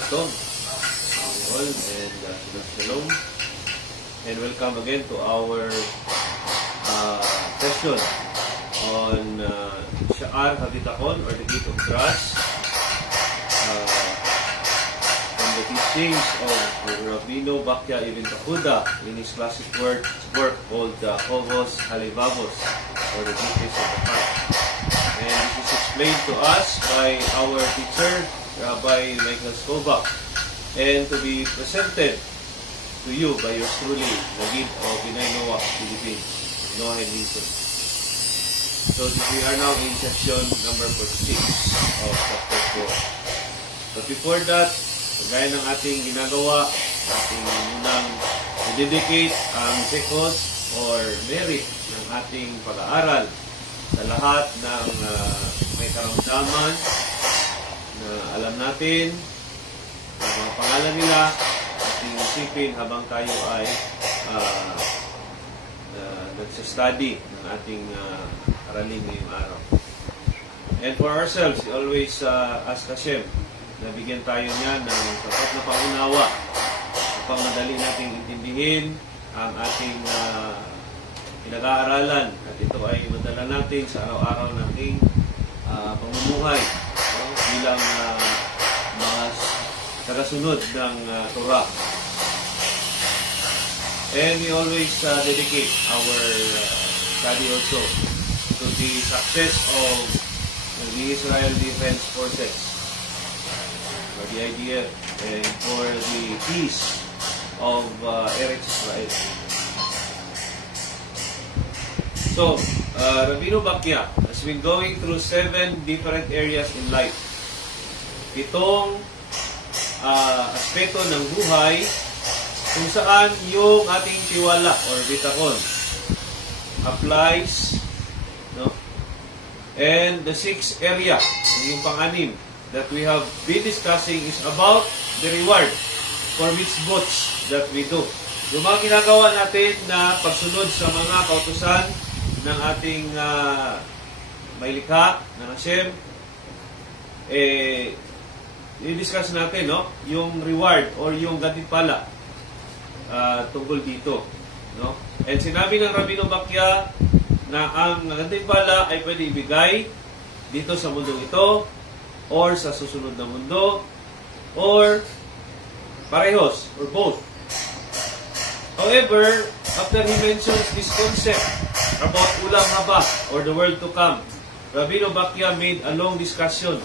Brother Tom. All and shalom. And welcome again to our session on Sha'ar Habitakon, or the Gate of Trust, from the teachings of Rabino Bakya Ibn Tahuda in his classic work called Hovos Halivavos, or the Deepness of the Heart. And this is explained to us by our teacher, Rabbi Michael Skovak, and to be presented to you by yours truly, Nagid of Binay Noah, Philippines, Noah Henningson. So we are now in session number 46 of chapter 4. But before that, gaya ng ating ginagawa, ating munang dedicate ang sekos or merit ng ating pag-aaral sa lahat ng may karamdaman na alam natin ang mga pangalan nila, ating isipin habang tayo ay nagsa-study ng ating aralin ngayong araw. And for ourselves, we always ask Hashem na bigyan tayo niya ng sapat na pangunawa upang madali nating intindihin ang ating pinag-aaralan, at ito ay madala natin sa araw-araw nating pamumuhay bilang mga tagasunod ng Torah. And we always dedicate our study also to the success of the Israel Defense Forces, for the idea and for the peace of Eretz Israel. So, Rabino Bakya has been going through 7 different areas in life. 7 aspeto ng buhay kung saan yung ating tiwala or bitakon applies, no? And the 6th area, yung pang-anim, that we have been discussing is about the reward for mitzvot that we do. Yung mga ginagawa natin na pagsunod sa mga kautusan ng ating may likha ng Hashem, i-discuss natin, no? Yung reward or yung gantimpala tungkol dito, no? And sinabi ng Rabino Bakya na ang gantimpala ay pwede ibigay dito sa mundong ito or sa susunod na mundo or parehos or both. However, after he mentions this concept about ulam haba or the world to come, Rabino Bakya made a long discussion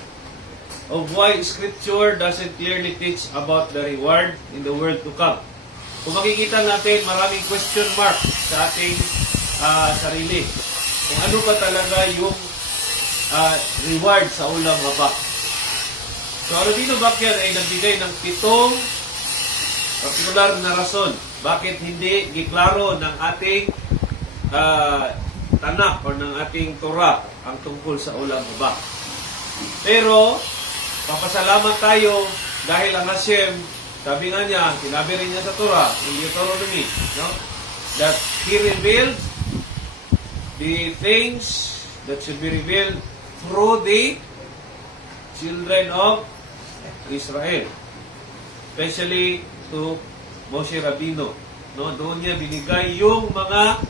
of why Scripture doesn't clearly teach about the reward in the world to come. Kung makikita natin, maraming question mark sa ating sarili. Kung ano ba talaga yung reward sa ulam haba. So, Rabino Bakya ay nagbigay ng 7 particular na rason bakit hindi giklaro ng ating Tanakh or ng ating Torah ang tungkol sa ulam haba. Pero, papasalamat tayo dahil ang Hashem, sabi nga niya, sinabi rin niya sa Torah, in Deuteronomy, no? That He revealed the things that should be revealed through the children of Israel. Especially to Moshe Rabino. No? Doon niya binigay yung mga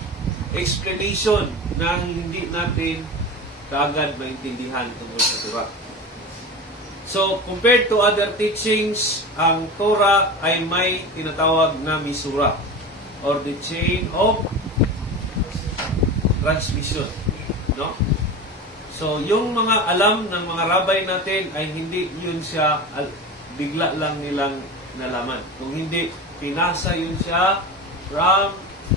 explanation na hindi natin kaagad maintindihan tungkol sa Torah. So, compared to other teachings, ang Torah ay may tinatawag na misura or the chain of transmission. No? So, yung mga alam ng mga rabbi natin ay hindi yun siya bigla lang nilang nalaman. Kung hindi, pinasa yun siya from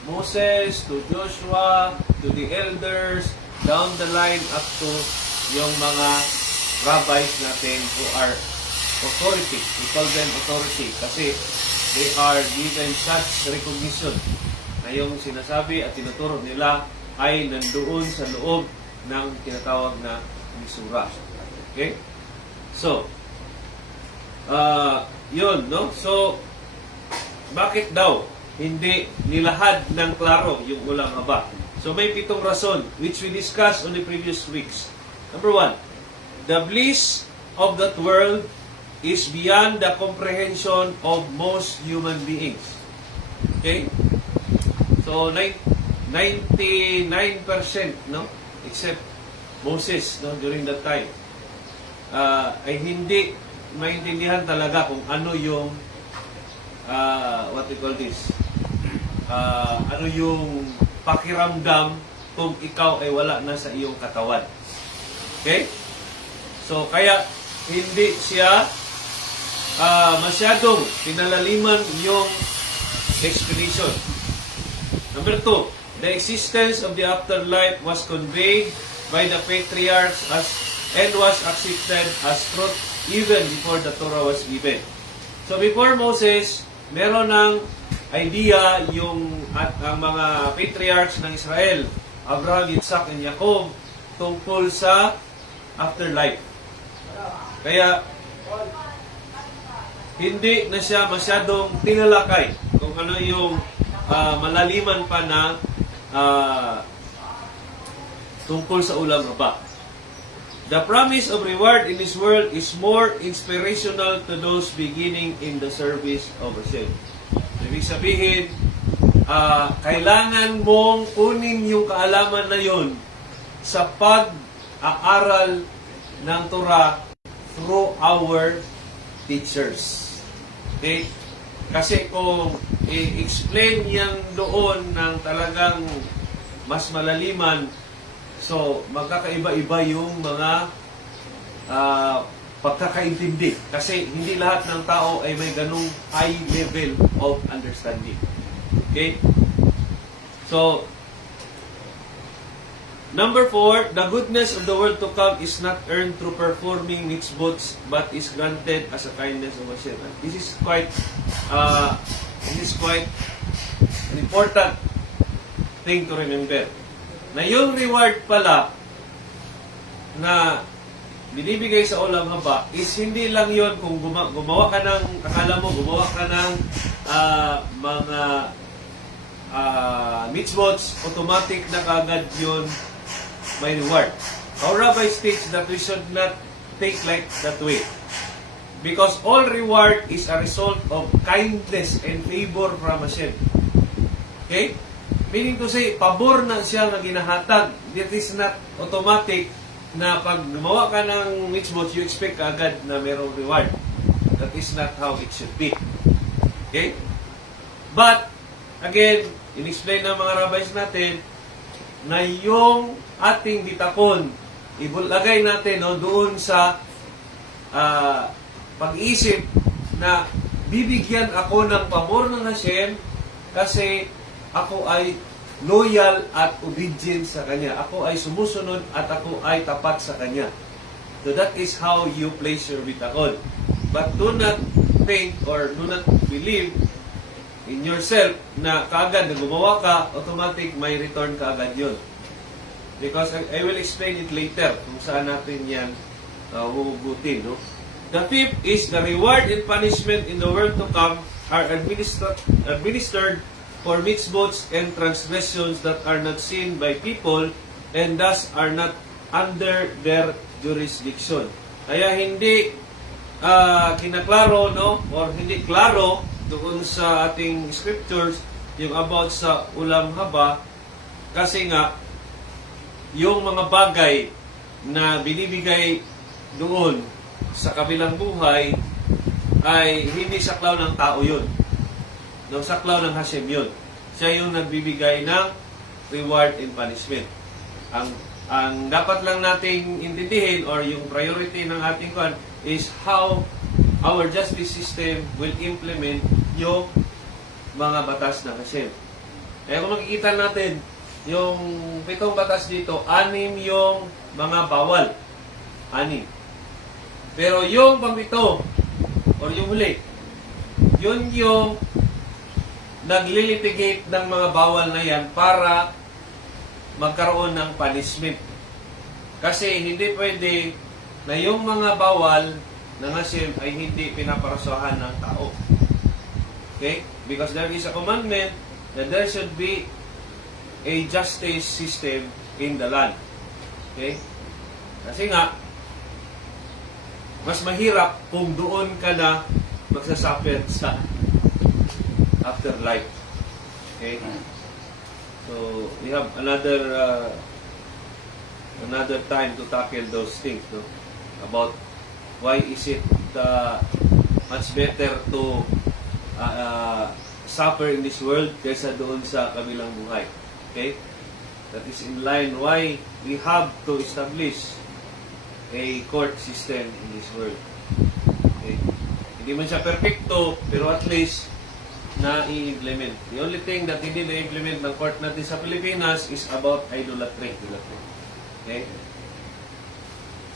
Moses to Joshua to the elders down the line up to yung mga rabbis natin who are authority. We call them authority kasi they are given such recognition na yung sinasabi at tinuturo nila ay nandoon sa loob ng tinatawag na misura. Okay? So, yun, no? So, bakit daw hindi nilahad ng klaro yung ulam haba? So, may 7 rason which we discussed on the previous weeks. Number 1, the bliss of that world is beyond the comprehension of most human beings. Okay? So, 99%, no? Except Moses, no? During that time, ay hindi maintindihan talaga kung ano yung what we call this, ano yung pakiramdam kung ikaw ay wala na sa iyong katawan. Okay? So, kaya hindi siya masyadong pinalaliman yung explanation. Number 2, the existence of the afterlife was conveyed by the patriarchs and was accepted as truth even before the Torah was given. So before Moses, meron ng idea ang mga patriarchs ng Israel, Abraham, Isaac, and Jacob, tungkol sa afterlife. Kaya hindi na siya masyadong tinalakay kung ano yung malaliman pa na tungkol sa ulam haba. The promise of reward in this world is more inspirational to those beginning in the service of Hashem. Ibig sabihin, kailangan mong kunin yung kaalaman na yun sa pag-aaral ng Torah through our teachers. Okay? Kasi kung i-explain yan doon ng talagang mas malaliman, so magkakaiba-iba yung mga pagkakaintindi. Kasi hindi lahat ng tao ay may ganung high level of understanding. Okay? So, number 4, the goodness of the world to come is not earned through performing mitzvot, but is granted as a kindness of Hashem. This is quite an important thing to remember. Na yung reward pala na binibigay sa ulam haba is hindi lang yon kung gumawa ka ng, akala mo gumawa ka ng mga mitzvots, automatic na kagad yun may reward. Our rabbi states that we should not think like that way. Because all reward is a result of kindness and favor from Hashem. Okay? Meaning to say, pabor na siya na ginahatag. That is not automatic na pag gumawa ka ng mitzvot, you expect agad na mayroong reward. That is not how it should be. Okay? But, again, in-explain ng mga rabbis natin na yung ating bitakon, ibulagay natin doon sa pag-iisip na bibigyan ako ng pabor ng Hashem kasi ako ay loyal at obedient sa Kanya. Ako ay sumusunod at ako ay tapat sa Kanya. So that is how you place your bitakon. But do not think or do not believe in yourself na kaagad na gumawa ka, automatic may return kaagad yun. Because I will explain it later kung saan natin yan huhugutin. No? The 5th is the reward and punishment in the world to come are administered for mitzvots and transgressions that are not seen by people and thus are not under their jurisdiction. Kaya hindi kinaklaro, no? Or hindi klaro doon sa ating scriptures yung about sa ulam haba kasi nga yung mga bagay na binibigay doon sa kabilang buhay ay hindi saklaw ng tao yun. Ng saklaw ng Hashem yun. Siya yung nagbibigay ng reward and punishment. Ang dapat lang nating intindihin or yung priority ng ating kwan is how our justice system will implement yung mga batas ng Hashem. Kaya kung makikita natin, yung 7 batas dito, 6 yung mga bawal. 6. Pero yung pang-7 or yung huli, yun yung naglilitigate ng mga bawal na yan para magkaroon ng punishment. Kasi hindi pwede na yung mga bawal ng Hashem ay hindi pinaparusahan ng tao. Okay? Because there is a commandment that there should be a justice system in the land. Okay? Kasi nga, mas mahirap kung doon ka na magsasuffer sa afterlife. Okay? So, we have another time to tackle those things, no? About why is it much better to suffer in this world kaysa doon sa kabilang buhay. Okay? That is in line why we have to establish a court system in this world. Okay? Hindi man siya perfecto, pero at least na-i-implement. The only thing that hindi na-implement ng court natin sa Pilipinas is about idolatry. Okay?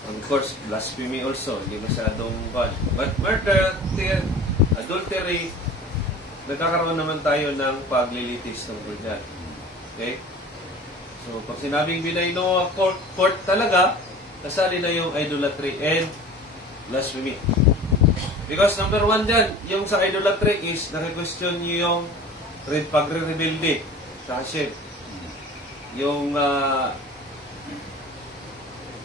Of course, blasphemy also, hindi masyadong bad. But murder, adultery, nagkakaroon naman tayo ng paglilitis tungkol dyan. Okay? So, pag sinabing binayno court talaga, kasali na yung idolatry and blasphemy. Because number one dyan, yung sa idolatry is naki-question nyo yung pagre-rebelde sa Hashem. Yung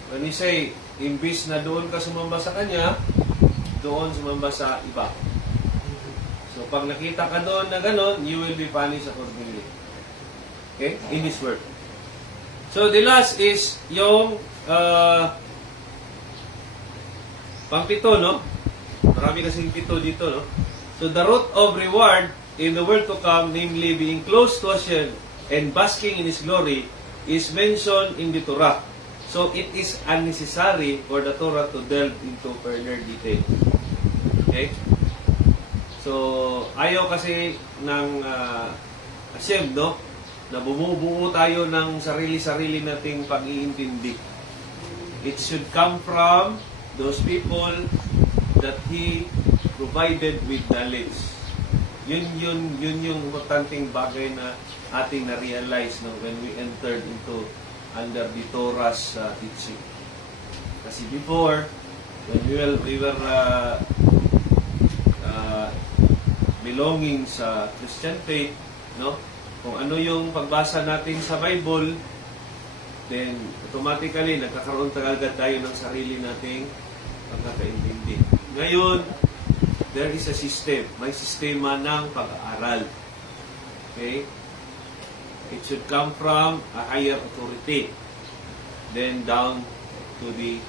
when you say, imbis na doon ka sumamba sa Kanya, doon sumamba sa iba. So, pag nakita ka doon na gano'n, you will be punished accordingly. Okay? In this world. So, the last is yung pang-pito, no? Marami kasing pito dito, no? So, the root of reward in the world to come, namely being close to Hashem and basking in His glory, is mentioned in the Torah. So, it is unnecessary for the Torah to delve into further detail. Okay? So, ayaw kasi ng Hashem, no? Na bumubuo tayo ng sarili-sarili nating pag-iintindi. It should come from those people that He provided with knowledge. Yun yung importanteng bagay na ating na-realize, no, when we entered into under the Torah's teaching. Kasi before, when we were belonging sa Christian faith, no? Kung ano yung pagbasa natin sa Bible, then automatically nagkakaroon agad tayo ng sarili nating pagkakaintindi. Ngayon, there is a system. May sistema ng pag-aaral. Okay? It should come from a higher authority, then down to the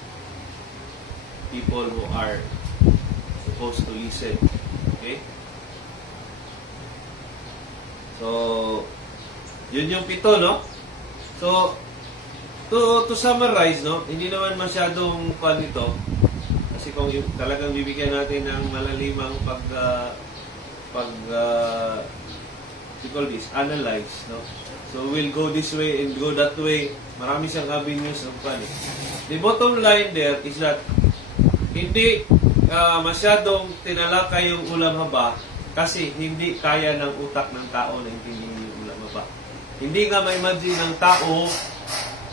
people who are supposed to listen. Okay? So, yun yung pito, no? So, to summarize, no? Hindi naman masyadong pan ito. Kasi kung talagang bibigyan natin ng malalimang analyze, no? So, we'll go this way and go that way. Marami siyang avenues of pan. The bottom line there is that hindi masyadong tinalakay yung ulam haba kasi hindi kaya ng utak ng tao na intindihin yung ulam haba. Hindi nga ma-imagine ng tao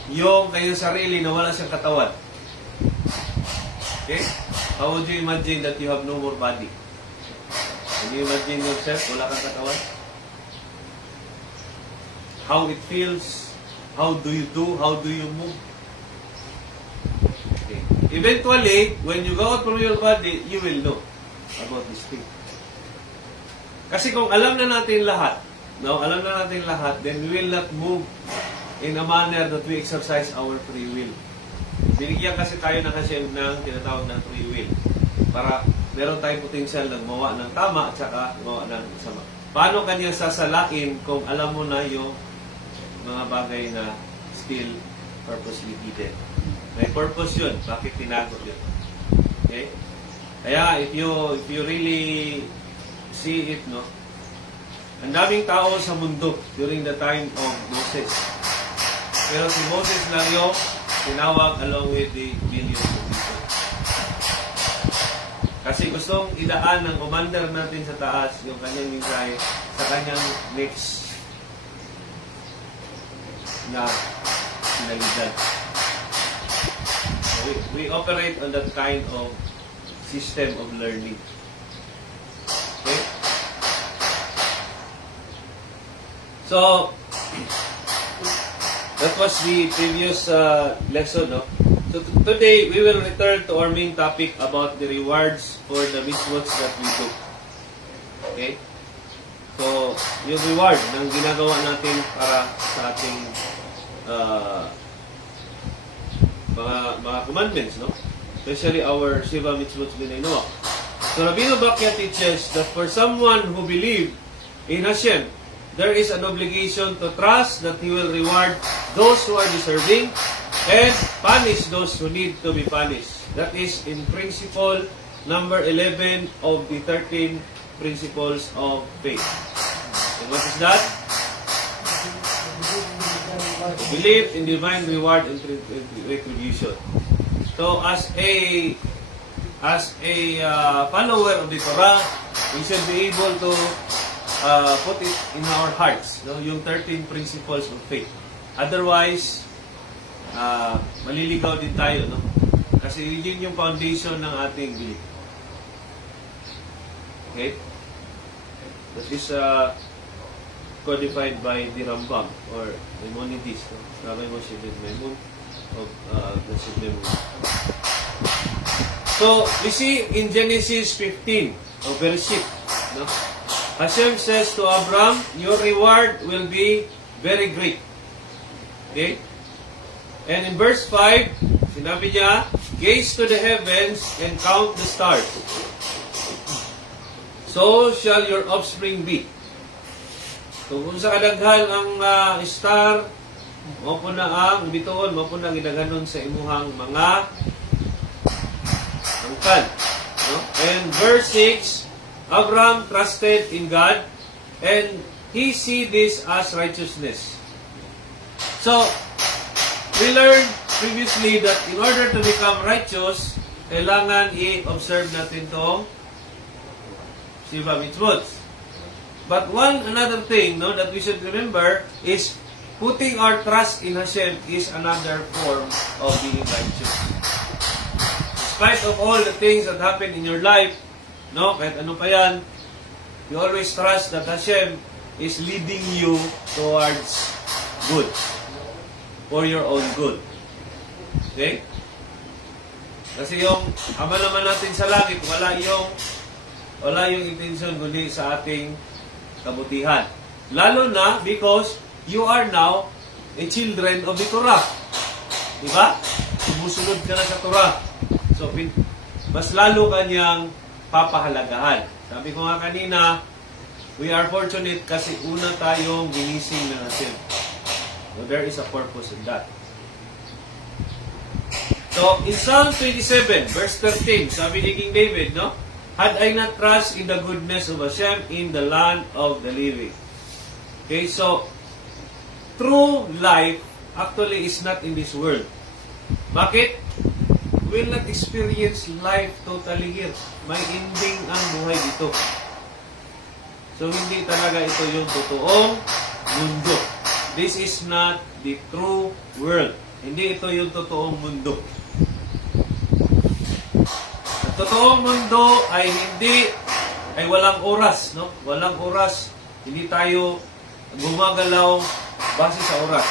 yung kanyang sarili na wala siyang katawan. Okay? How would you imagine that you have no more body? Can you imagine yourself, wala kang katawan? How it feels? How do you do? How do you move? Okay. Eventually, when you go out from your body, you will know about this thing. Kasi kung alam na natin lahat, no, alam na natin lahat, then we will not move in a manner that we exercise our free will. Binigyan kasi tayo ng Hashem ng tinatawag na free will para meron tayong potential na gumawa ng tama at saka gumawa ng sama. Paano kanya sasalain kung alam mo na yung mga bagay na still purposely hidden? May purpose yun. Bakit tinago yun? Okay? Kaya if you really see it, no? Ang daming tao sa mundo during the time of Moses. Pero si Moses lang yung tinawag along with the millions of people. Kasi gustong idaan ng commander natin sa taas yung kanyang mensahe sa kanyang next na finalidad. So we operate on that kind of system of learning. Okay? So, that was the previous lesson, no? So today, we will return to our main topic about the rewards for the mitzvot that we do. Okay? So, yung reward ng ginagawa natin para sa ating mga commandments, no? Especially our Shiva mitzvot ginagawa. So, Rabino Bakya teaches that for someone who believe in Hashem, there is an obligation to trust that He will reward those who are deserving and punish those who need to be punished. That is in principle number 11 of the 13 principles of faith. And what is that? Believe in divine reward and retribution. So as a follower of the Torah, we should be able to put it in our hearts, no? Yung 13 principles of faith. Otherwise, maliligaw din tayo, no? Kasi yun yung foundation ng ating belief. Okay? That is codified by the Rambam or Maimonides, no? Rabbi Moshe ben Maimon of the Supreme. So, we see in Genesis 15, o Bereshit, no? Hashem says to Abraham, your reward will be very great. Okay? And in verse 5, sinabi niya, gaze to the heavens and count the stars. So shall your offspring be. So kung sa kadaghan ang star, mao po na ang bituon, mao po na ang gidaghanon sa imuhang mga angkan. No? And verse 6, Abraham trusted in God and he see this as righteousness. So, we learned previously that in order to become righteous, kailangan i-observe natin itong Shiva mitzvot. But another thing, no, that we should remember is putting our trust in Hashem is another form of being righteous. In spite of all the things that happen in your life, no, kahit ano pa yan, you always trust that Hashem is leading you towards good. For your own good. Okay? Kasi yung ama naman natin sa langit, wala yung intention kundi sa ating kabutihan. Lalo na because you are now a children of the Torah. Diba? Sumusunod ka na sa Torah. So, mas lalo kanyang papahalagahan. Sabi ko nga kanina, we are fortunate kasi una tayong ginising na natin. So, there is a purpose in that. So, in Psalm 27, verse 13, sabi ni King David, no? Had I not trust in the goodness of Hashem in the land of the living. Okay, so, true life actually is not in this world. Bakit? We will not experience life totally here. May ending ang buhay dito. So, hindi talaga ito yung totoong mundo. This is not the true world. Hindi ito yung totoong mundo. Ang totoong mundo ay walang oras, no? Walang oras. Hindi tayo gumagalaw base sa oras.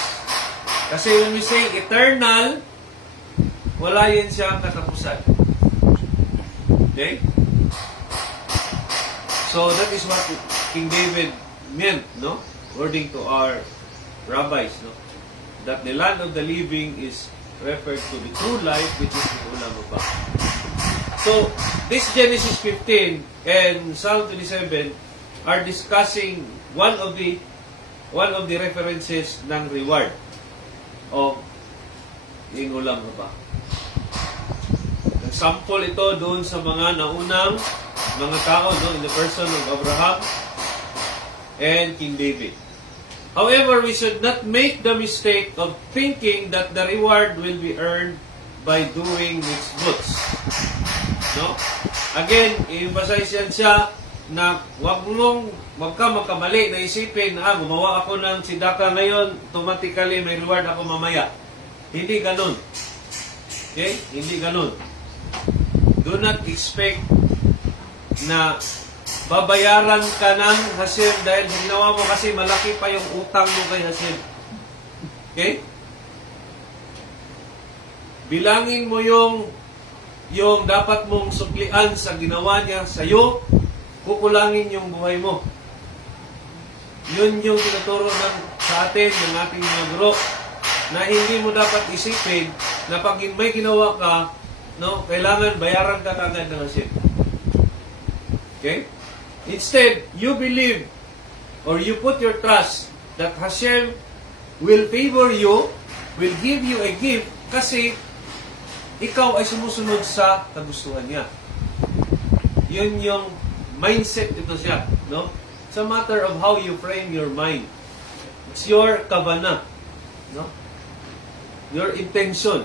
Kasi when we say eternal, wala yan siyang katapusan. Okay? So that is what King David meant, no? According to our rabbis, no? That the land of the living is referred to the true life, which is the Olam Haba. So, this Genesis 15 and Psalm 27 are discussing one of the references ng reward of yung Olam Haba. Example ito doon sa mga naunang mga tao, no? In the person of Abraham and King David. However, we should not make the mistake of thinking that the reward will be earned by doing mitzvot. No? Again, i-emphasize yan siya na wag ka magkamali na isipin na gumawa ako ng sidaka ngayon, automatically may reward ako mamaya. Hindi ganun. Okay? Hindi ganun. Do not expect na babayaran ka ng Hashem dahil ginawa mo kasi malaki pa yung utang mo kay Hashem. Okay? bilangin mo yung dapat mong suklian sa ginawa niya sa iyo, kukulangin yung buhay mo. Yun yung tinuturo sa atin ng ating mga guro, na hindi mo dapat isipin na pag may ginawa ka, no, kailangan bayaran ka kagad ng Hashem. Okay? Instead, you believe or you put your trust that Hashem will favor you, will give you a gift kasi ikaw ay sumusunod sa kagustuhan niya. Yun yung mindset dito siya, no? It's a matter of how you frame your mind. It's your kavana, no? Your intention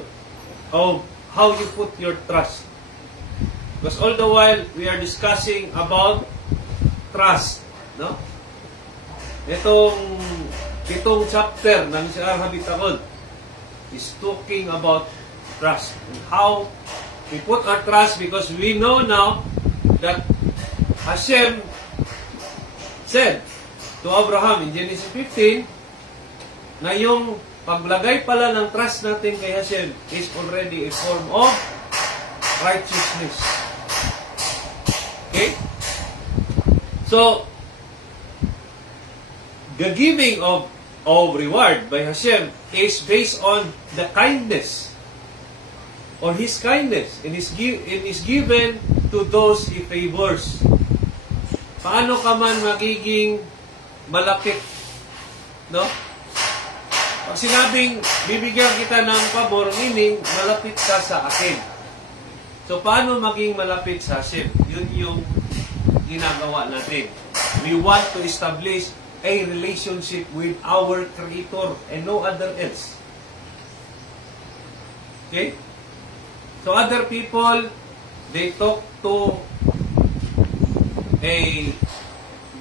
of how you put your trust. Because all the while we are discussing about trust, no? Itong chapter ng Sha'ar HaBitachon is talking about trust and how we put our trust, because we know now that Hashem said to Abraham in Genesis 15 na yung paglagay pala ng trust natin kay Hashem is already a form of righteousness. Okay? So, the giving of reward by Hashem is based on the kindness or His kindness and is given to those He favors. Paano ka man magiging malapit, no? Pag sinabing bibigyan kita ng pabor, meaning malapit ka sa akin. So, paano maging malapit sa Hashem? Yun yung ginagawa natin. We want to establish a relationship with our Creator and no other else. Okay? So other people, they talk to a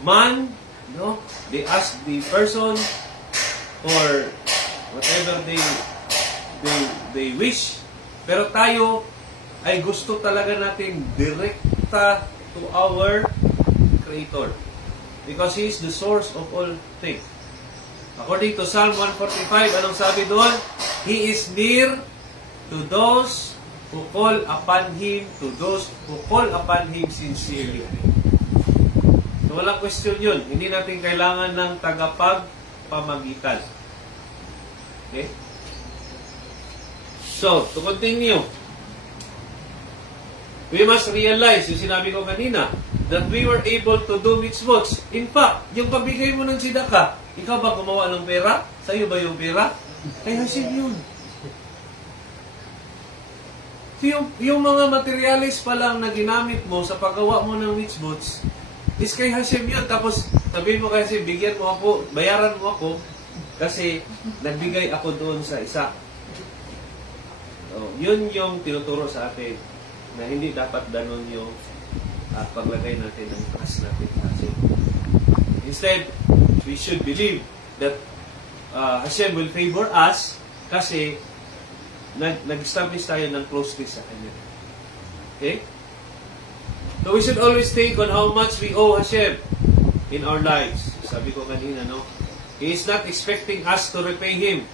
man, no? They ask the person or whatever they wish. Pero tayo ay gusto talaga natin direkta to our Creator. Because He is the source of all things. According to Psalm 145, anong sabi doon? He is near to those who call upon Him, to those who call upon Him sincerely. So, walang question yun. Hindi natin kailangan ng tagapagpamagitan. Okay? So, to continue, we must realize, yung sinabi ko kanina, that we were able to do mitzvot. In fact, yung pagbigay mo ng tzedakah, ikaw ba gumawa ng pera? Sa'yo ba yung pera? Kay Hashem yun. So yung mga materialis pa lang na ginamit mo sa paggawa mo ng mitzvot, is kay Hashem yun. Tapos sabihin mo kay Hashem, bigyan mo ako, bayaran mo ako, kasi nagbigay ako doon sa isa. So, yun yung tinuturo sa atin, na hindi dapat ganon yung paglagay natin ng trust natin sa Hashem. Instead, we should believe that Hashem will favor us kasi nag-establish tayo ng closeness sa Kanya. Okay? So we should always think on how much we owe Hashem in our lives. Sabi ko kanina, no? He is not expecting us to repay Him.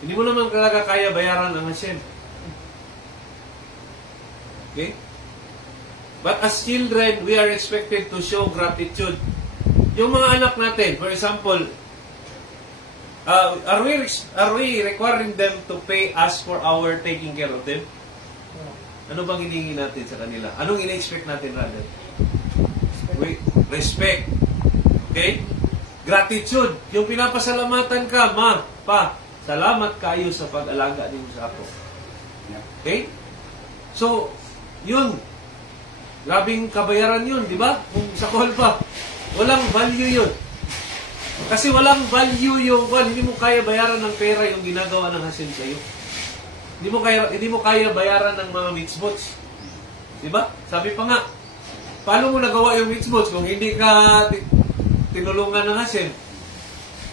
Hindi mo naman talaga kaya bayaran ang Hashem. Okay? But as children, we are expected to show gratitude. Yung mga anak natin, for example, are we requiring them to pay us for our taking care of them? Ano bang hinihingi natin sa kanila? Anong ina-expect natin rather? Respect. Okay? Gratitude. Yung pinapasalamatan ka, ma, pa, salamat kayo sa pag-alaga din sa ako. Okay? So, yun. Grabing kabayaran yun, di ba? Kung sa call pa. Walang value yun. Kasi walang value yung hindi mo kaya bayaran ng pera yung ginagawa ng Hashem sa iyo. Hindi mo kaya bayaran ng mga mitzvot. Di ba? Sabi pa nga, paano mo nagawa yung mitzvot kung hindi ka tinulungan ng Hashem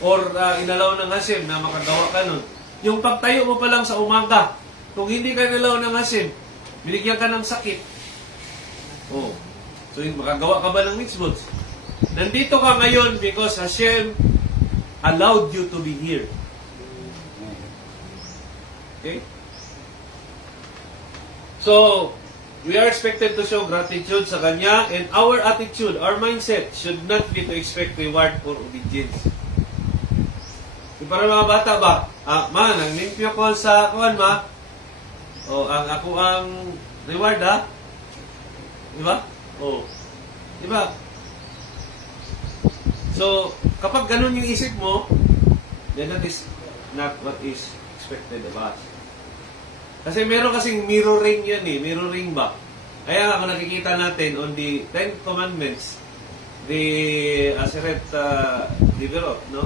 or inalaw ng Hashem na makagawa ka nun? Yung pagtayo mo pa lang sa umaga, kung hindi ka inalaw ng Hashem, binigyan ka ng sakit. Oh. So, makagawa ka ba ng mitzvot? Nandito ka ngayon because Hashem allowed you to be here. Okay? So, we are expected to show gratitude sa Kanya, and our attitude, our mindset should not be to expect reward for obedience. Yung para mga bata ba, ma, nang-limpyo ko sa kuwan, ma, o ang ako ang reward, ha? Diba? O, diba? So, kapag ganun yung isip mo, then that is not what is expected of us. Kasi meron kasing mirroring yan eh. Mirroring ba? Kaya nga kung nakikita natin on the Ten Commandments, the Aseret developed, no?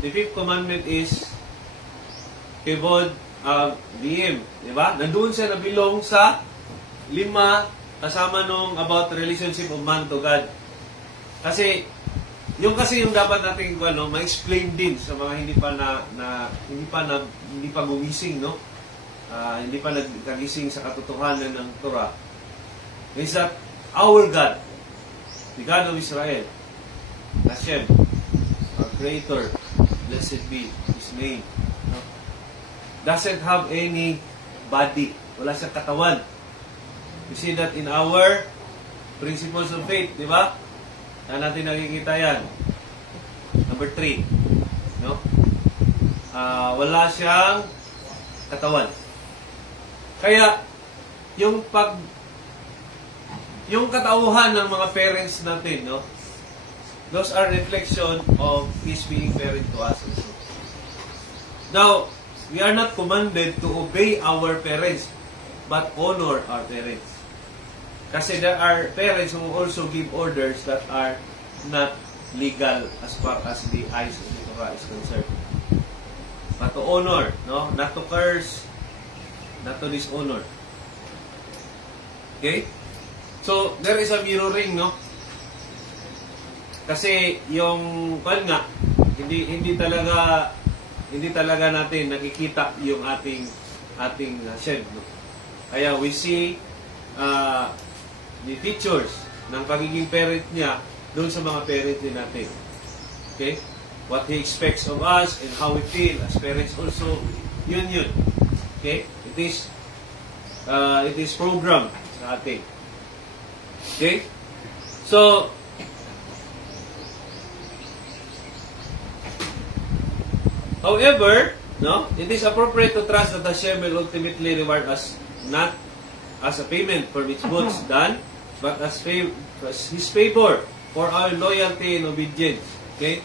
The fifth commandment is Kivod Diem. Diba? Nandun siya nabilong sa 5 kasama nung about relationship of man to God. Kasi yung dapat nating ma-explain din sa mga hindi pa gumising, no? Hindi pa nagkagising sa katotohanan ng Torah, is that our God, the God of Israel, Hashem, our Creator, blessed be His name, no? Doesn't have any body. Wala siyang katawan. You see that in our principles of faith, di ba? Saan natin nakikita yan? Number 3, no? Wala siyang katawan. Kaya, yung katauhan ng mga parents natin, no? Those are reflection of His being parent to us also. Now, we are not commanded to obey our parents, but honor our parents. Kasi there are parents who also give orders that are not legal as far as the eyes of the Torah is concerned. But to honor, no? Not to curse, not to dishonor. Okay? So, there is a mirroring, no? Kasi yung hindi talaga natin nakikita yung ating shed, no? Kaya we see the features ng pagiging parent niya doon sa mga parent din natin. Okay? What He expects of us and how we feel as parents also, yun. Okay? It is programmed sa atin. Okay? So, however, no, it is appropriate to trust that Hashem will ultimately reward us not as a payment for which goods done, but as His favor for our loyalty and obedience. Okay?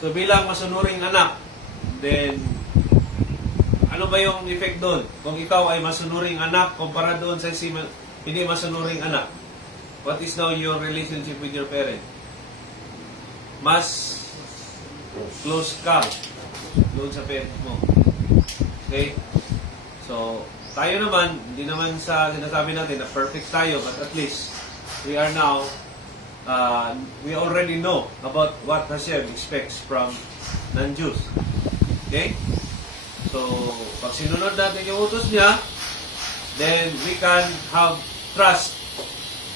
So, bilang masunuring anak, then, ano ba yung effect doon? Kung ikaw ay masunuring anak, kumpara doon sa hindi masunuring anak, what is now your relationship with your parent? Mas close ka doon sa parent mo. Okay? So, tayo naman, hindi naman sa sinasabi natin na perfect tayo, but at least, we are now, we already know about what Hashem expects from non-Jews. Okay? So, pag sinunod natin yung utos niya, then we can have trust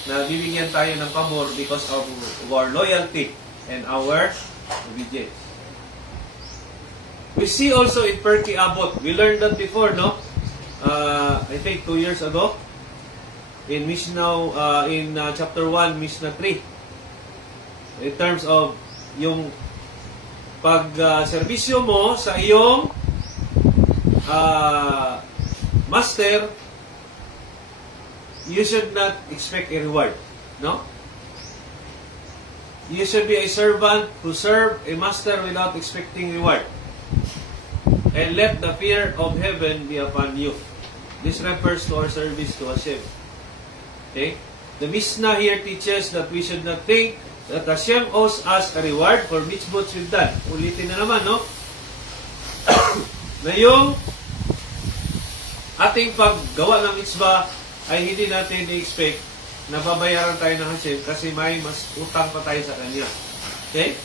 na bibigyan tayo ng pabor because of our loyalty and our obedience. We see also in Perki Avot, we learned that before, no? I think 2 years ago, in Mishnah, in chapter 1, Mishnah 3, in terms of yung pag-serbisyo mo sa iyong master, you should not expect a reward, no? You should be a servant who serve a master without expecting reward. And let the fear of heaven be upon you. This refers to our service to Hashem. Okay? The Mishnah here teaches that we should not think that Hashem owes us a reward for mitzvot we've done. Ulitin na naman, no? Na yung ating paggawa ng mitzvah ay hindi natin i-expect na babayaran tayo ng Hashem kasi may mas utang pa tayo sa Kanya. Okay?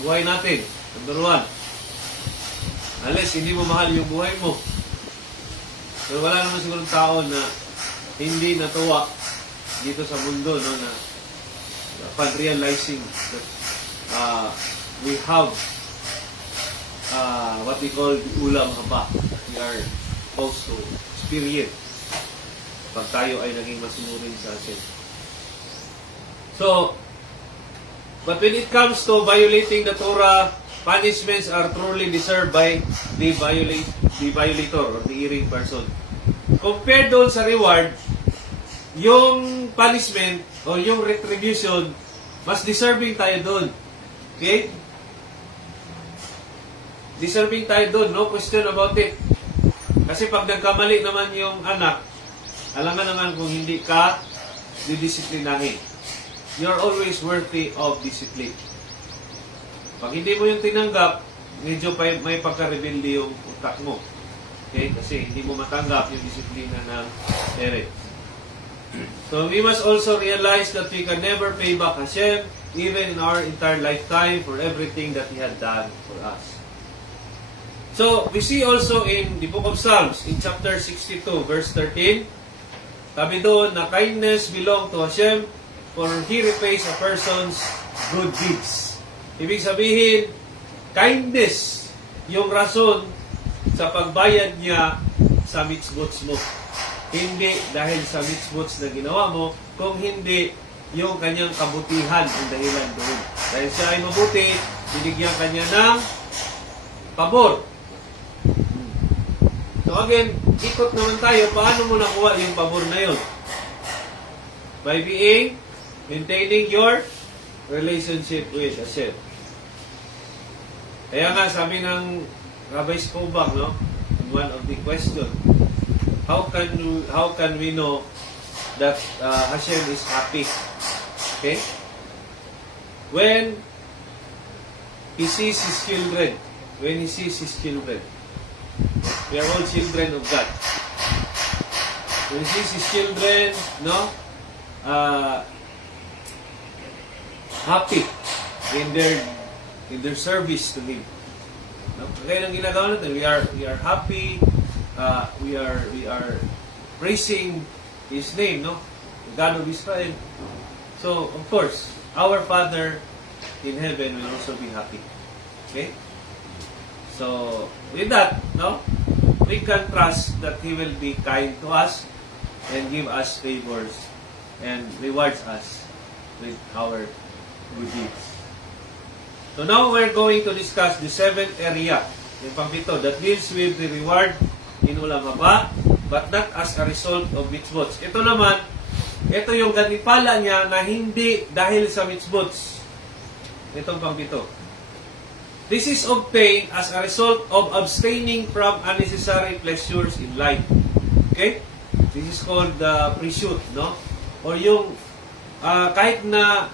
Buhay natin. Number 1. Unless hindi mo mahal yung buhay mo. Pero wala naman siguro tao na hindi natuwa dito sa mundo, no, na pag-realizing that we have what we call the ulam haba. We are supposed to experience pag tayo ay naging masunurin sa Hashem. So, but when it comes to violating the Torah, punishments are truly deserved by the violator or the erring person. Compared doon sa reward, yung punishment o yung retribution, mas deserving tayo doon. Okay? Deserving tayo doon, no question about it. Kasi pag nagkamali naman yung anak, alam nga naman kung hindi ka didisiplinahin. You're always worthy of discipline. Pag hindi mo yung tinanggap, medyo may pagka-rebelde yung utak mo. Okay? Kasi hindi mo matanggap yung disiplina ng parents. So we must also realize that we can never pay back Hashem, even in our entire lifetime, for everything that He had done for us. So we see also in the book of Psalms, in chapter 62, verse 13, sabi doon na kindness belong to Hashem, for He repays a person's good deeds. Ibig sabihin, kindness yung rason sa pagbayad niya sa mitzvots mo. Hindi dahil sa mitzvots na ginawa mo, kung hindi yung kanyang kabutihan ang dahilan doon. Dahil siya ay mabuti, binigyan kanya ng pabor. So again, ikot naman tayo, paano mo nakuha yung pabor na yun? By maintaining your relationship with Hashem. Kaya nga, sabi ng Rabbi Skobach, no, in one of the questions, how can we know that Hashem is happy? Okay? When He sees His children. When He sees His children. We are all children of God. When He sees His children, no, happy in their service to Him. No? Kaya ang ginagawa natin, we are happy. We are praising His name, no? The God of Israel. So, of course, our Father in heaven will also be happy. Okay? So, with that, no? We can trust that He will be kind to us and give us favors and rewards us with our good deeds. So now we're going to discuss the seventh area, yung pang-pito, that deals with the reward in ulam haba, but not as a result of mitzvots. Ito naman, ito yung ganipala niya na hindi dahil sa mitzvots. Itong pang-pito. This is obtained as a result of abstaining from unnecessary pleasures in life. Okay? This is called the pre-shoot, no? Or yung kahit na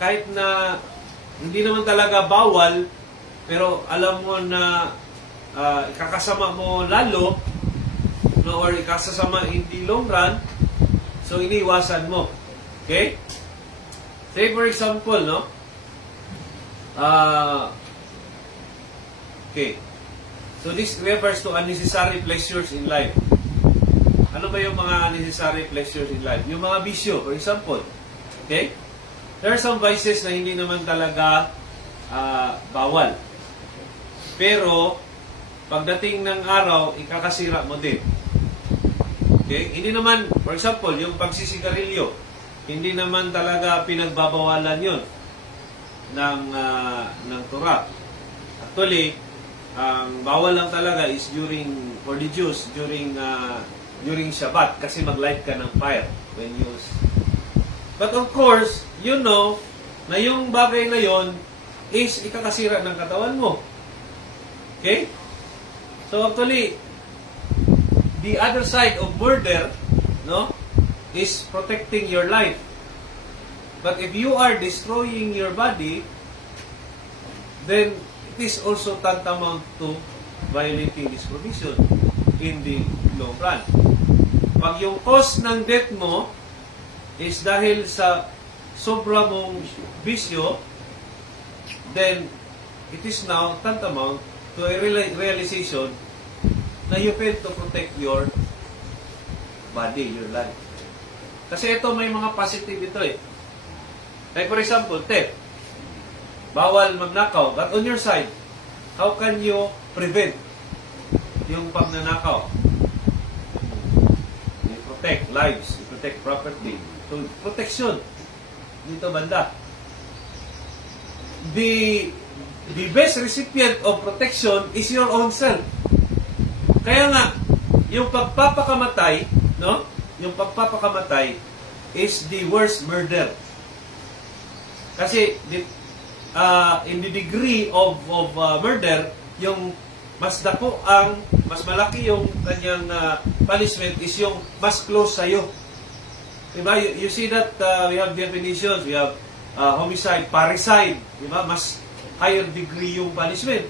hindi naman talaga bawal, pero alam mo na ikakasama mo lalo, no, or ikasasama in the long run, so iniwasan mo. Okay? Say for example, no? Okay. So this refers to unnecessary pleasures in life. Ano ba yung mga unnecessary pleasures in life? Yung mga bisyo, for example. Okay? There are some vices na hindi naman talaga bawal. Pero, pagdating ng araw, ikakasira mo din. Okay? Hindi naman, for example, yung pagsisigarilyo, hindi naman talaga pinagbabawalan yun ng Torah. Actually, ang bawal lang talaga is for the Jews, during Shabbat, kasi mag-light ka ng fire when you... But of course, you know, na yung bagay na yon is ikakasira ng katawan mo. Okay? So actually, the other side of murder, no, is protecting your life. But if you are destroying your body, then it is also tantamount to violating this provision in the long run. Pag yung cause ng death mo is dahil sa sobra mong bisyo, then it is now tantamount to a realization na you fail to protect your body, your life. Kasi ito, may mga positive ito eh. Like for example, theft. Bawal magnakaw. But on your side, how can you prevent yung pagnanakaw? You protect lives. You protect protect property. So, protection. Dito banda. The best recipient of protection is your own self. Kaya nga, yung pagpapakamatay, no? Yung pagpapakamatay is the worst murder. Kasi in the degree of murder, yung mas dako ang mas malaki yung kanyang punishment is yung mas close sa iyo. Diba? You see that we have definitions, we have homicide, parricide, diba? Mas higher degree yung punishment.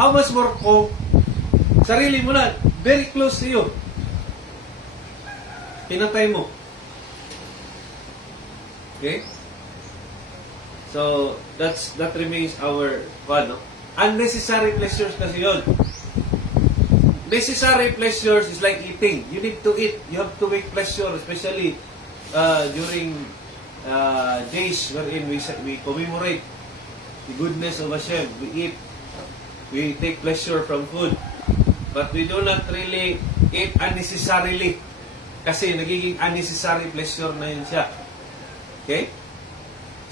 How much more kung sarili mo na, very close to you, pinatay mo. Okay? So, that remains our no? Unnecessary pleasures kasi yun. Necessary pleasures is like eating. You need to eat. You have to make pleasure, especially during days wherein we commemorate the goodness of Hashem. We eat. We take pleasure from food. But we do not really eat unnecessarily. Kasi nagiging unnecessary pleasure na yun siya. Okay?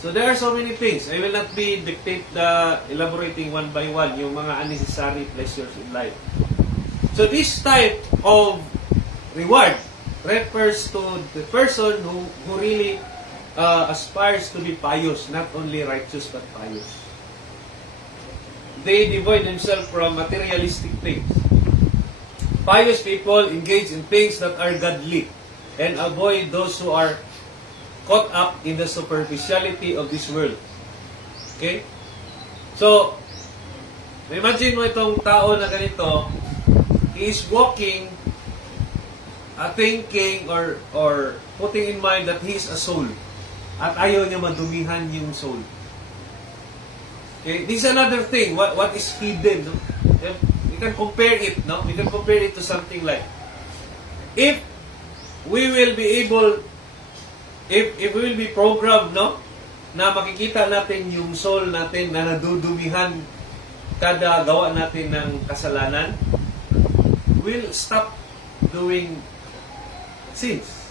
So there are so many things. I will not be elaborating one by one yung mga unnecessary pleasures in life. So this type of reward refers to the person who really aspires to be pious, not only righteous but pious. They devoid themselves from materialistic things. Pious people engage in things that are godly and avoid those who are caught up in the superficiality of this world. Okay? So, imagine mo itong tao na ganito, he is walking, thinking or putting in mind that he is a soul. At ayaw niya madumihan yung soul. Okay? This is another thing. What is hidden? No? We can compare it, no? We can compare it to something like, if we will be able, if we will be programmed, no? Na makikita natin yung soul natin na nadudumihan kada gawa natin ng kasalanan, we'll stop doing sins.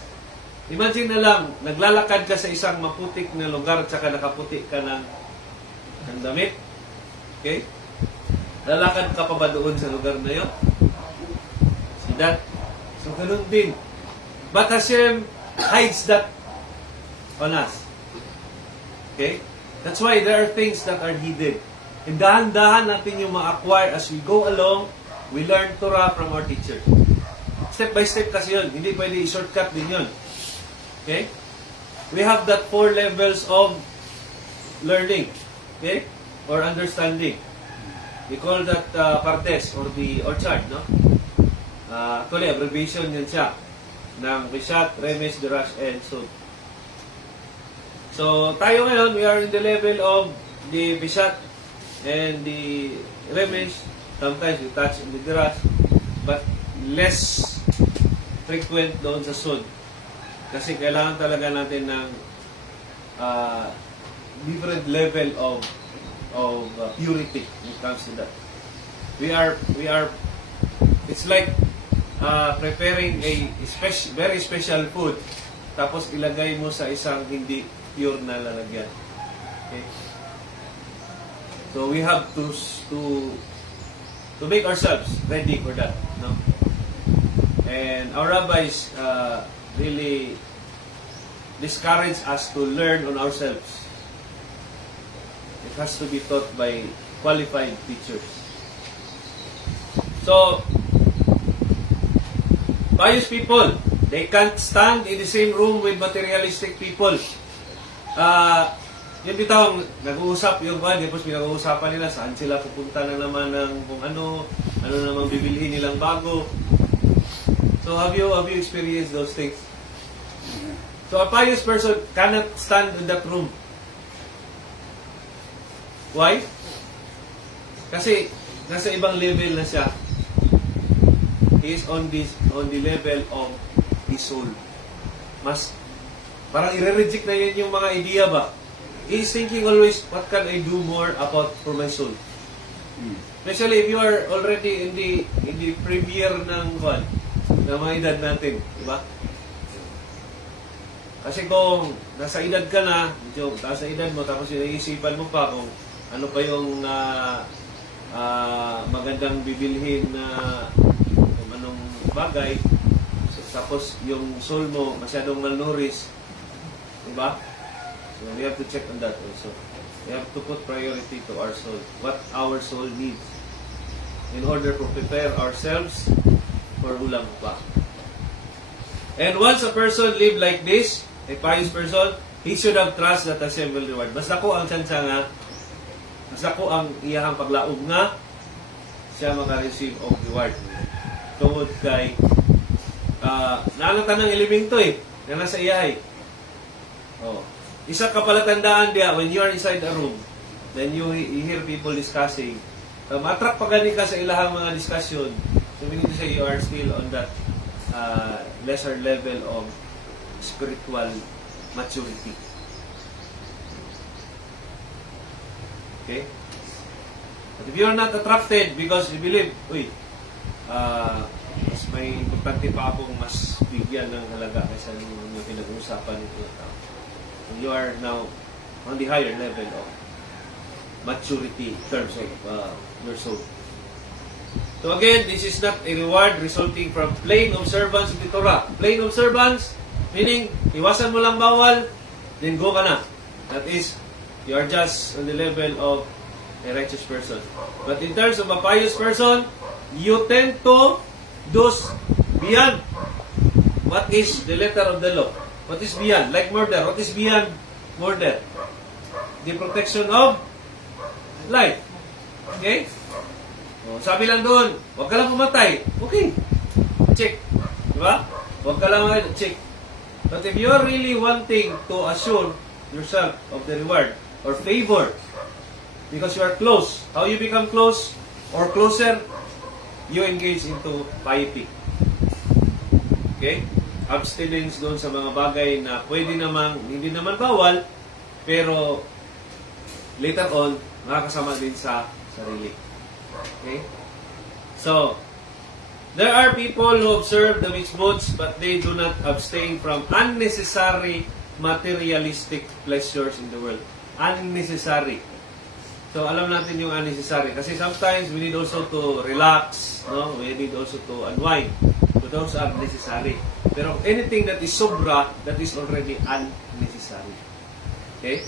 Imagine na lang, naglalakad ka sa isang maputik na lugar at saka nakaputi ka ng damit. Okay? Lalakad ka pa ba doon sa lugar na yun? See that? So, ganun din. But Hashem hides that on us. Okay? That's why there are things that are hidden. And dahan-dahan natin yung ma-acquire as we go along, we learn Torah from our teachers. Step by step kasi yun. Hindi pwede i-shortcut din yun. Okay? We have that 4 levels of learning. Okay? Or understanding. We call that pardes or the orchard, no? Actually, abbreviation yun siya ng Peshat, Remesh, Darash, and Sod. So, tayo ngayon, we are in the level of the Peshat and the Remesh. Sometimes we touch in the Darash, but less frequent doon sa Sod. Kasi kailangan talaga natin ng different level of purity when it comes to that. We are it's like preparing a very special food tapos ilagay mo sa isang hindi pure na lalagyan. Okay? So we have to make ourselves ready for that, no? And our rabbis really discourage us to learn on ourselves. It has to be taught by qualified teachers. So, pious people, they can't stand in the same room with materialistic people. Yung bitawang nag-uusap yung tapos pinag-uusapan nila saan sila pupunta na naman ng kung ano namang bibilhin nilang bago. So, have you experienced those things? So, a pious person cannot stand in that room. Why? Kasi nasa ibang level na siya. He is on the level of his soul. Mas parang i-reject na yun yung mga idea ba? He is thinking always, what can I do more for my soul? Especially if you are already in the premier ng mga edad natin, di ba? Kasi kung nasa edad ka na, medyo nasa edad mo, tapos iniisipan mo pa kung ano pa yung magandang bibilhin na kung anong bagay, so, tapos yung soul mo masyadong malnourished, diba? So we have to check on that also. We have to put priority to our soul, what our soul needs, in order to prepare ourselves for ulang pa. And once a person live like this, a pious person, he should have trust that Hashem will reward. Basta ko ang tsansa nga, basta ko ang iyahang paglaog nga, siya maka-receive of reward. Tungod kay, naanatan ng ilibing to na nasa iyahay. Oh. Isa kapalatandaan diya, when you are inside a room, then you hear people discussing, matrap pa gani ka sa ilahang mga discussion, so meaning to say you are still on that lesser level of spiritual maturity. Okay? But if you are not attracted because you believe, mas may importante pa akong mas bigyan ng halaga kaysa yung pinag-uusapan nito. You are now on the higher level of maturity in terms of your soul. So again, this is not a reward resulting from plain observance of the Torah. Plain observance, meaning, iwasan mo lang bawal, then go ka na. That is, you are just on the level of a righteous person. But in terms of a pious person, you tend to do beyond what is the letter of the law. What is beyond? Like murder. What is beyond murder? The protection of life. Okay? O, sabi lang doon, huwag ka lang pumatay. Okay. Check. Diba? Huwag ka lang check. But if you are really wanting to assure yourself of the reward or favor, because you are close, how you become close or closer, you engage into piety. Okay? Abstinence doon sa mga bagay na pwede namang, hindi naman bawal, pero later on, makakasama din sa sarili. Okay? So, there are people who observe the mitzvot but they do not abstain from unnecessary materialistic pleasures in the world. Unnecessary. So, alam natin yung unnecessary. Kasi sometimes we need also to relax, no? We need also to unwind. So, those are necessary. Pero anything that is sobra, that is already unnecessary. Okay?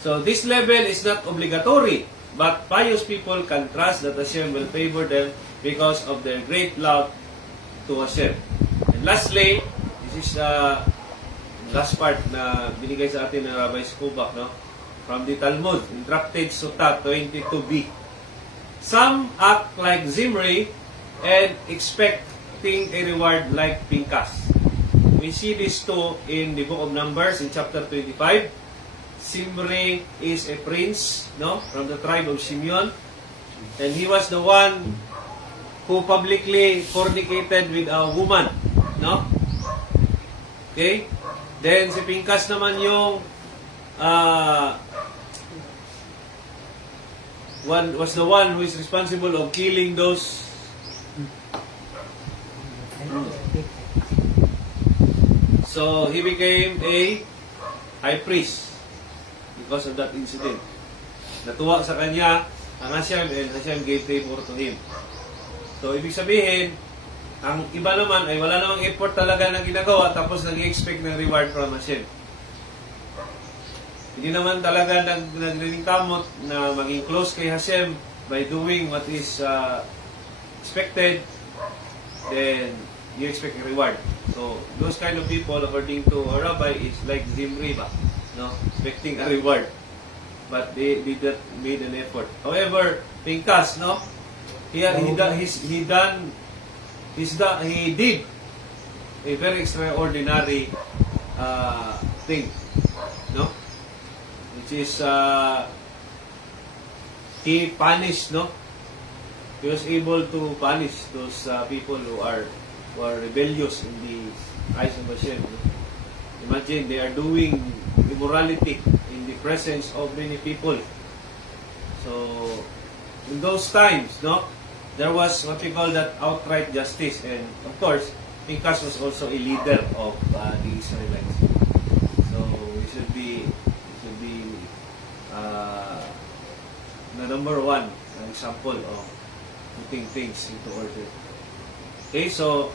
So, this level is not obligatory, but pious people can trust that Hashem will favor them because of their great love to Hashem. And lastly, this is last part na binigay sa atin ng Rabbi Skubak, no? From the Talmud, in Tractate Sutta 22b. Some act like Zimri and expecting a reward like Pinkas. We see this too in the book of Numbers in chapter 25. Zimri is a prince, no, from the tribe of Simeon, and he was the one who publicly fornicated with a woman, no? Okay? Then si Pinkas naman yung was the one who is responsible of killing those so he became a high priest because of that incident. Natuwa sa kanya ang Hashem and Hashem gave favor to him. So ibig sabihin, ang iba naman ay wala namang effort talaga na ginagawa tapos nag-expect ng reward from Hashem. Hindi naman talaga nagniningkamot na maging close kay Hashem by doing what is expected, then you expect a reward. So, those kind of people, according to our rabbi, is like Zimri ba? No? Expecting a reward. But they did not made an effort. However, Pinkas, no? He did a very extraordinary thing. No? Which is he punished, no? He was able to punish those people who are rebellious in the eyes of Hashem. No? Imagine they are doing immorality in the presence of many people. So in those times, no, there was what we call that outright justice, and of course, Pinkas was also a leader of the Israelites. we should be the number one example of putting things into order. Okay, so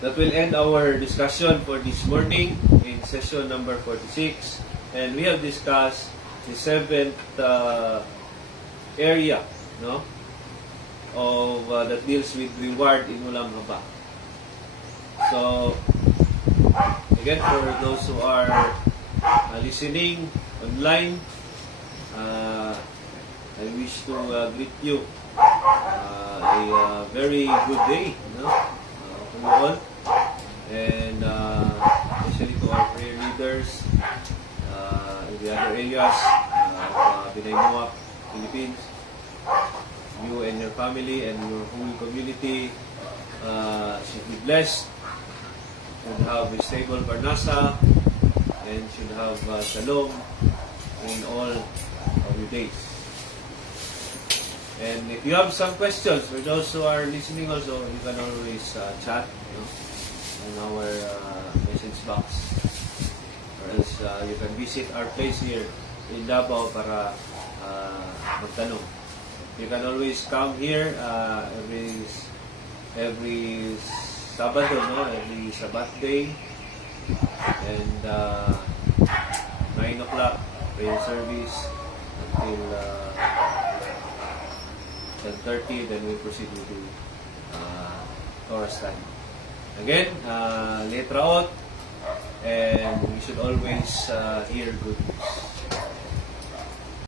that will end our discussion for this morning in session number 46. And we have discussed the seventh area, no, of that deals with reward in Ulam Haba. So again, for those who are listening online, I wish to greet you a very good day, to you all, and especially to our prayer leaders in the other areas of Binay Noak, Philippines. You and your family and your whole community should be blessed, should have a stable Parnasa, and should have shalom in all of your days. And if you have some questions, for those who are listening also, you can always chat on our message box. Or else you can visit our place here in Davao para magtanong. You can always come here every Sabado, every Sabbath day, and 9 o'clock prayer service until 10:30. Then we proceed with the Torah study. Again, letra out, and we should always hear good news.